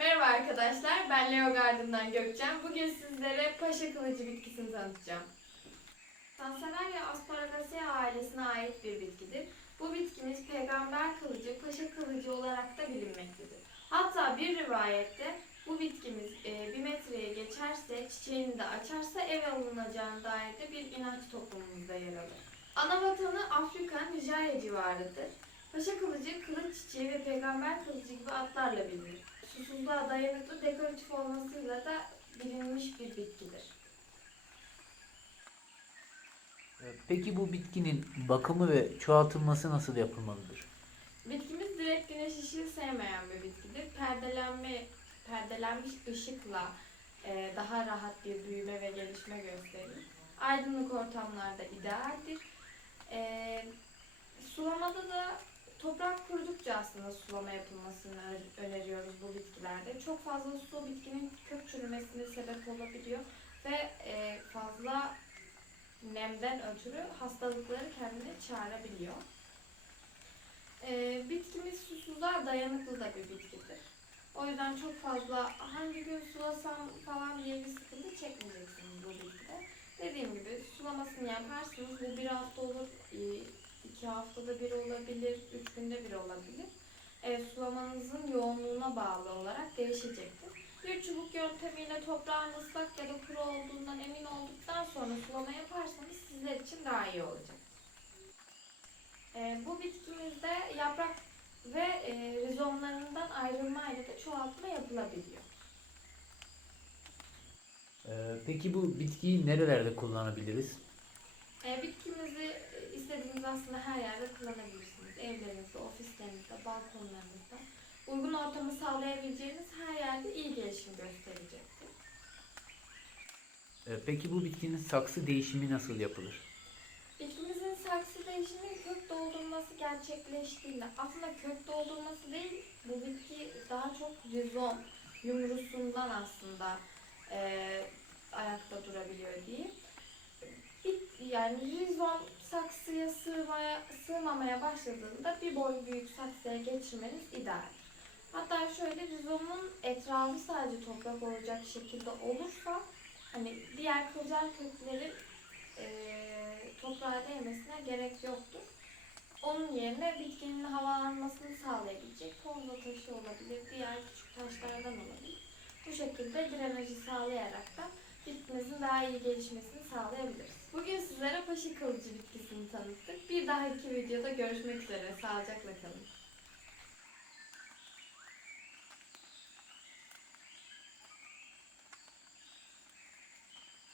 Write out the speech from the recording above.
Merhaba arkadaşlar, ben Leo Garden'dan Gökçen. Bugün sizlere paşa kılıcı bitkisini tanıtacağım. Sansevieria asparagaceae ailesine ait bir bitkidir. Bu bitkimiz peygamber kılıcı, paşa kılıcı olarak da bilinmektedir. Hatta bir rivayette bu bitkimiz e, bir metreye geçerse, çiçeğini de açarsa ev alınacağına dair de bir inanç toplumumuzda yer alır. Ana vatanı Afrika, Nijerya civarıdır. Paşa kılıcı, kılıç çiçeği ve peygamber kılıcı gibi adlarla bilinir. Susuzluğa dayanıklı dekoratif olmasıyla da bilinmiş bir bitkidir. Peki bu bitkinin bakımı ve çoğaltılması nasıl yapılmalıdır? Bitkimiz direkt güneş ışığı sevmeyen bir bitkidir. Perdelenme, perdelenmiş ışıkla e, daha rahat bir büyüme ve gelişme gösterir. Aydınlık ortamlarda idealdir. E, sulamada da toprak kurudukça aslında sulama yapılmasını öneriyoruz bu bitkilerde. Çok fazla su bitkinin kök çürümesine sebep olabiliyor ve e, fazla nemden ötürü hastalıkları kendine çağırabiliyor. Ee, bitkimiz susuzluğa dayanıklı da bir bitkidir. O yüzden çok fazla hangi gün sulasam falan diye bir sıkıntı çekmeyeceksiniz bu bitkide. Dediğim gibi sulamasını yaparsınız. Bu bir hafta olur, e, iki haftada bir olabilir, üç günde bir olabilir. E, sulamanızın yoğunluğuna bağlı olarak değişecektir. Bir çubuk yöntemiyle toprağın ıslak ya da kuru olduğundan emin olduktan sonra sulama yaparsanız sizler için daha iyi olacak. E, bu bitkimizde yaprak ve e, rizomlarından ayrılmayla da çoğaltma yapılabiliyor. Ee, Peki bu bitkiyi nerelerde kullanabiliriz? E, bitkimizi e, istediğiniz aslında her yerde kullanabilirsiniz. Evlerinizde, ofislerinizde, balkonlarınızda. Uygun ortamı sağlayabileceğiniz her yerde iyi gelişim gösterecektir. Ee, Peki bu bitkinin saksı değişimi nasıl yapılır? Bitkimizin saksı değişimi kök doldurması gerçekleştiğinde aslında kök doldurması değil bu bitki daha çok rizom yumrusundan aslında eee, ayakta durabiliyor diyeyim. Yani rizom saksıya sığmaya, sığmamaya başladığında bir boy büyük saksıya geçirmeniz ideal. Hatta şöyle rizomun etrafı sadece toprak olacak şekilde olursa hani diğer kılcal köklerin eee toprağa değmesine gerek yoktur. Onun yerine bitkinin havalanmasını sağlayabilecek tonla taşı olabilir, diğer küçük taşlardan olabilir. Bu şekilde drenajı sağlayarak da bitkimizin daha iyi gelişmesini sağlayabiliriz. Bugün sizlere paşa kılıcı bitkisini tanıttık. Bir dahaki videoda görüşmek üzere. Sağlıcakla kalın.